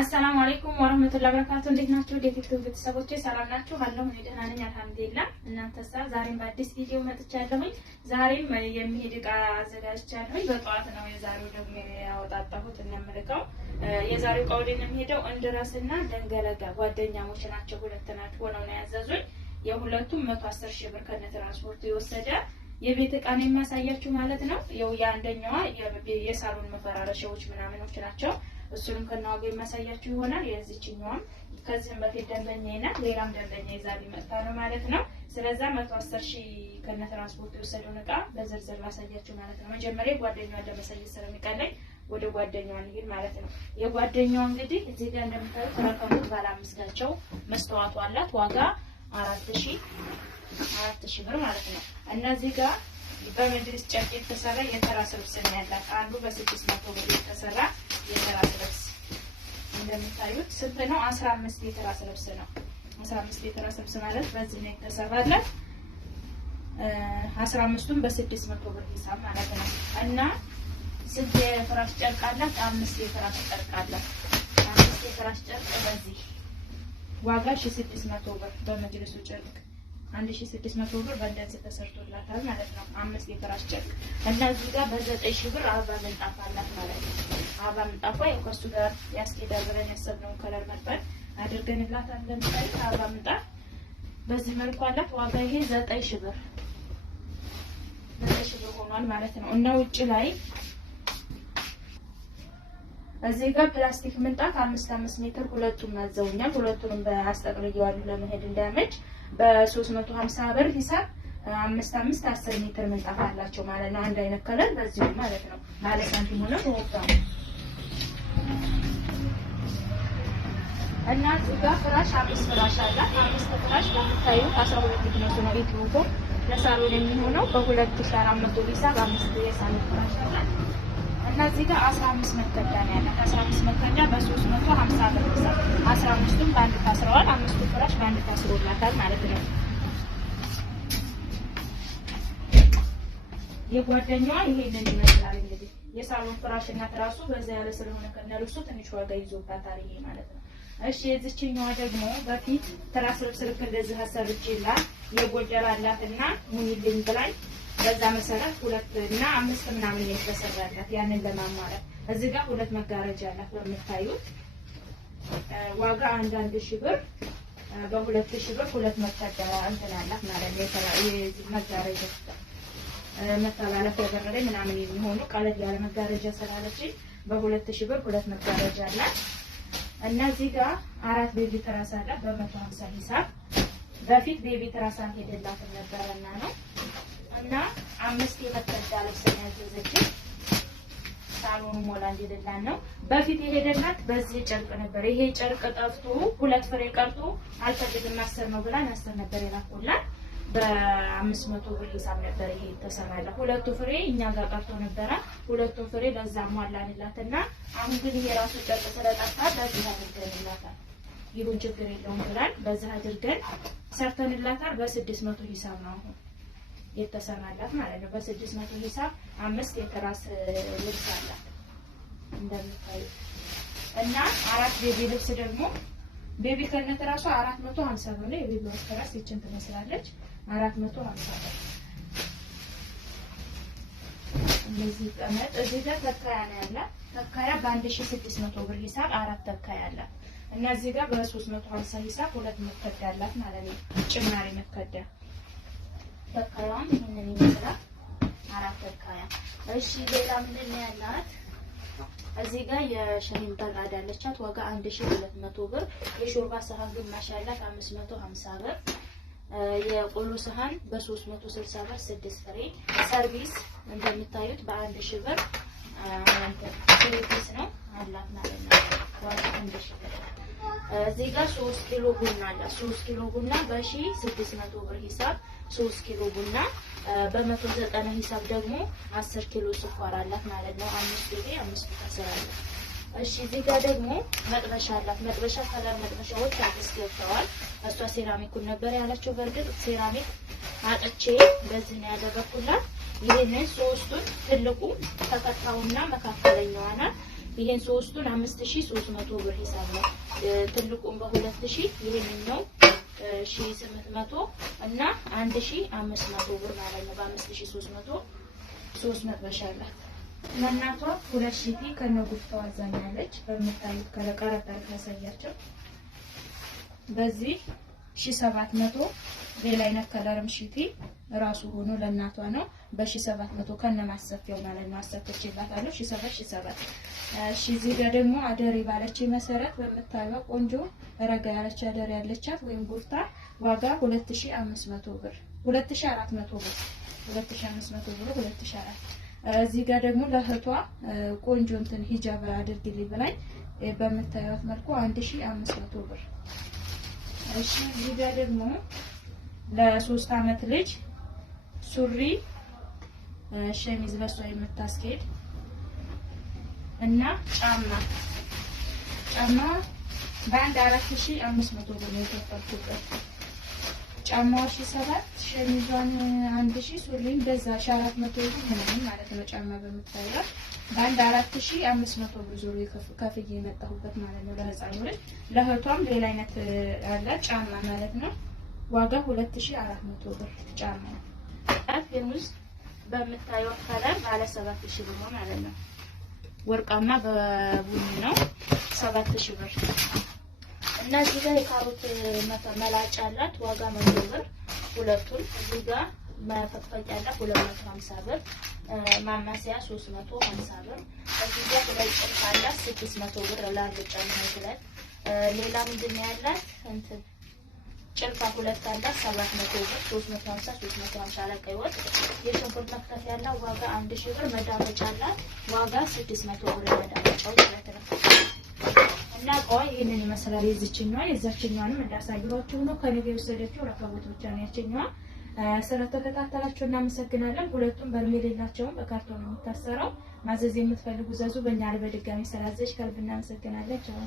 አሰላሙ አለይኩም ወራህመቱላሂ ወበረካቱ። እንዴት ናችሁ? ዴቲክቶክ ቤተሰቦቼ ሰላም ናችሁ? አለሁ እኔ ደህና ነኝ አልሐምዱሊላህ። እናንተሳ? ዛሬም በአዲስ ቪዲዮ መጥቻለሁኝ። ዛሬም የሚሄድ ዕቃ አዘጋጅቻለሁኝ። በጠዋት ነው የዛሬው ደግሞ ያወጣጣሁት እናመልከው። የዛሬው ዕቃ ወደ የሚሄደው እንድረስና ደንገለጋ ጓደኛሞች ናቸው። ሁለት ናቸው ሆነው ነው ያዘዙኝ። የሁለቱም 110 ሺህ ብር ከነ ትራንስፖርቱ የወሰደ የቤት ዕቃ ነው የማሳያችሁ ማለት ነው። ያው የአንደኛዋ የሳሎን መፈራረሻዎች ምናምኖች ናቸው። እሱንም ከናው የማሳያችሁ ይሆናል። የዚህኛውም ከዚህም በፊት ደንበኛዬ ናት፣ ሌላም ደንበኛ ይዛ ሊመጣ ነው ማለት ነው። ስለዚህ 110 ሺህ ከነ ትራንስፖርት የወሰደውን ዕቃ በዝርዝር ላሳያችሁ ማለት ነው። መጀመሪያ ጓደኛዋ ለማሳየት ስለሚቀለኝ ወደ ጓደኛዋ እንሂድ ማለት ነው። የጓደኛዋ እንግዲህ እዚህ ጋር እንደምታዩት ረከቡት ባለ 5 ናቸው። መስተዋቱ አላት። ዋጋ 4000 ብር ማለት ነው። እነዚህ ጋር በመድረስ ጨርቅ የተሰራ የተራስ ልብስ ነው ያላት። አንዱ በ600 ብር የተሰራ የተራስ ልብስ እንደምታዩት ስንት ነው? 15 የተራስ ልብስ ነው። 15 የተራስ ልብስ ማለት በዚህ ነው የተሰራላት። 15ቱን በ600 ብር ሂሳብ ማለት ነው። እና ስንት የፍራሽ ጨርቅ አላት? 5 የፍራሽ ጨርቅ አላት። 5 የፍራሽ ጨርቅ በዚህ ዋጋ 1600 ብር በመድረሱ ጨርቅ 1600 ብር በእንደዚህ ተሰርቶላታል ማለት ነው። 5 የፍራሽ ጨርቅ እና እዚህ ጋር በ9000 ብር አበባ ምንጣፍ አላት ማለት ነው። አበባ ምንጣፏ ከሱ ጋር ያስኬዳል ብለን ያሰብነውን ከለር መርጠን አድርገንላታል። ለምሳሌ አበባ ምንጣፍ በዚህ መልኩ አላት። ዋጋ ይሄ 9000 ብር ሆኗል ማለት ነው። እና ውጭ ላይ እዚህ ጋር ፕላስቲክ ምንጣፍ 5 ሜትር ሁለቱም አዘውኛል። ሁለቱንም በአስጠቅልየዋለሁ ለመሄድ እንዳያመች በ350 ብር ሂሳብ 10 ሜትር ምንጣፍ አላቸው ማለት ነው። አንድ አይነት ከለር በዚሁ ማለት ነው። ባለ ሳንቲም ሆነ ተወጣው እና እዚህ ጋር ፍራሽ 5 ፍራሽ አላት። 5 ፍራሽ በምታዩ 12 ዲግሪ ነው ኢትዮቶ ለሳሎን የሚሆነው በ2400 ሂሳብ 5 የሳሎን ፍራሽ አላት። እና እዚህ ጋር 15 መከዳ ነው ያላት። 15 መከዳ በ350 ብር ሂሳብ 15ቱም በአንድ ታስረዋል። 5ቱ ፍራሽ በአንድ ታስሮላታል ማለት ነው። የጓደኛዋ ይሄንን ይመስላል እንግዲህ የሳሎን ፍራሽ እና ትራሱ በዛ ያለ ስለሆነ ከነርሱ ትንሽ ዋጋ ይዞባታል ይሄ ማለት ነው። እሺ የዚህኛዋ ደግሞ በፊት ትራስ ልብስ ልክ እንደዚህ አሰርቼላት የጎደላላትና ሙኒልኝ ብላኝ በዛ መሰረት 2 እና 5 ምናምን የተሰራላት ያንን ለማሟላት እዚህ ጋር 2 መጋረጃ አላት በምታዩት ዋጋ 1000 ብር በ2000 ብር 2 መከዳ እንትን አላት ማለት ነው። የዚህ መጋረጃ መተላለፊያ በር ላይ ምናምን የሚሆኑ ቀለል ያለ መጋረጃ ስላለች በ2000 ብር 2 መጋረጃ አላት። እና እዚህ ጋር 4 ቤቢ ትራስ አላት በ150 ሂሳብ በፊት ቤቢ ትራስ አልሄደላትም ነበርና ነው። እና 5 የመከዳ ልብስ ነው ያዘዘችው። ሳሎኑ ሞላ እንደደላን ነው። በፊት የሄደላት በዚህ ጨርቅ ነበር። ይሄ ጨርቅ ጠፍቶ 2 ፍሬ ቀርቶ አልፈልግም 10 ነው ብላ 10 ነበር የላኩላት። በ500 ብር ሂሳብ ነበር ይሄ ተሰራላት። 2 ፍሬ እኛ ጋር ቀርቶ ነበር። 2 ፍሬ ለዛ ሟላንላትና አሁን ግን ይሄ ራሱ ጨርቅ ስለጠፋ በዚህ አድርገንላታል። ይሁን ችግር የለውም ብላን በዚህ አድርገን ሰርተንላታል። በ600 ሂሳብ ነው አሁን የተሰራላት ማለት ነው። በ600 ሂሳብ 5 የትራስ ልብስ አላት እንደምታዩት። እና 4 ቤቢ ልብስ ደግሞ ቤቢ ከነት ራሱ 450 ብር ነው። የቤቢ ትራስ ይችን ትመስላለች 450 ብር። እነዚህ ቀመጥ እዚህ ጋር ተካያ ነው ያላት። ተካያ በ1600 ብር ሂሳብ 4 ተካያ አላት። እና እዚህ ጋር በ350 ሂሳብ 2 መከዳ አላት ማለት ነው። ጭማሪ መከዳ ተካያም ይሄንን ይመስላል 4 ተካያ። እሺ ሌላ ምንድን ነው ያላት? እዚህ ጋር የሸሪም በራዳ አለቻት። ዋጋ 1200 ብር። የሾርባ ሰሃን ግማሽ ያላት 550 ብር። የቆሎ ሰሃን በ360 ብር 6 ፍሬ። ሰርቪስ እንደምታዩት በ1000 ብር ሰርቪስ ነው አላት ማለት ነው። ዋጋ 1000 ብር። እዚህ ጋር 3 ኪሎ ቡና አላት። 3 ኪሎ ቡና በ1600 ብር ሂሳብ 3 ኪሎ ቡና በ190 ሂሳብ ደግሞ 10 ኪሎ ስኳር አላት ማለት ነው። 5 ጊዜ 5 ተሰራለ። እሺ እዚህ ጋር ደግሞ መጥበሻ አላት። መጥበሻ ከለር መጥበሻዎች አዲስ ገብተዋል። እሷ ሴራሚኩን ነበር ያለችው። በርግጥ ሴራሚክ አጥቼ በዚህ ነው ያደረኩላት። ይሄንን 3ቱን ትልቁ ተከታውና መካከለኛዋ ናት። ይሄን ሶስቱን 5300 ብር ሂሳብ ነው። ትልቁን በ2000 ይሄንኛው 1800 እና 1500 ብር ማለት ነው። በ5300 3 መጥበሻ አላት። ለእናቷ 2 ሺቲ ከነጉፍታው አዛኛለች። በምታዩት ከለቀረጣር ካሳያቸው በዚህ 1700 ሌላ አይነት ከለርም ሺቲ ራሱ ሆኖ ለእናቷ ነው። በ1700 ከነማሰፊያው ማለት ነው። አሰፍቼላታለሁ 1700። እሺ እዚህ ጋር ደግሞ አደሬ ባለች መሰረት በምታዩት ቆንጆ ረጋ ያለች አደሬ ያለቻት ወይም ጉፍታ ዋጋ 2500 ብር 2400 ብር 2500 ብር 2400። እዚህ ጋር ደግሞ ለእህቷ ቆንጆ እንትን ሂጃብ አድርግልኝ ብላኝ በምታዩት መልኩ 1500 ብር። እሺ እዚህ ጋር ደግሞ ለ3 አመት ልጅ ሱሪ ሸሚዝ በሷ የምታስኬድ እና ጫማ በአንድ 4500 ብር ነው የከፈልኩበት። ጫማው 7 ሸሚዟን 1000 ሱሪን በዛ 400 ብር ምናምን ማለት ነው። ጫማ በምታዩት በአንድ 4500 ብር ዞሮ ከፍዬ የመጣሁበት ማለት ነው። ለህፃኑ ልጅ ለእህቷም ሌላ አይነት አለ ጫማ ማለት ነው። ዋጋ 2400 ብር ጫማ ነው። አፍሙዝ በምታዩት ከለር ባለ 7000 ብር ማለት ነው። ወርቃማ በቡኒ ነው 7000 ብር። እነዚህ ጋር የካሮት መላጫ አላት ዋጋ 100 ብር ሁለቱን። እዚህ ጋር መፈቅፈቂያ አላት 250 ብር። ማማሰያ 350 ብር። እዚህ ጋር ሁለት ጭልፋ አላት 600 ብር ለአልጫ ነው ይላል። ሌላ ምንድነው ያላት እንትን ጭልፋ ሁለት አላት 700 ብር 350 350 ለቀይ ወጥ። የሽንኩርት መክተፊያ ያላት ዋጋ 1000 ብር። መዳመጫ አላት ዋጋ 600 ብር መዳመጫው ማለት ነው። እና ቆይ ይሄንን ይመስላል። የዛችኛዋንም እንዳሳየኋችሁ ነው። ከኔ ጋር የወሰደችው ረከቦት ብቻ ነው ያችኛዋ። ስለተከታተላችሁ እናመሰግናለን። ሁለቱም በርሜል የላቸውም፣ በካርቶን ነው የምታሰረው። ማዘዝ የምትፈልጉ ዘዙ። በእኛ ላይ በድጋሚ ስላዘዝሽ ከልብ እናመሰግናለን። ቻው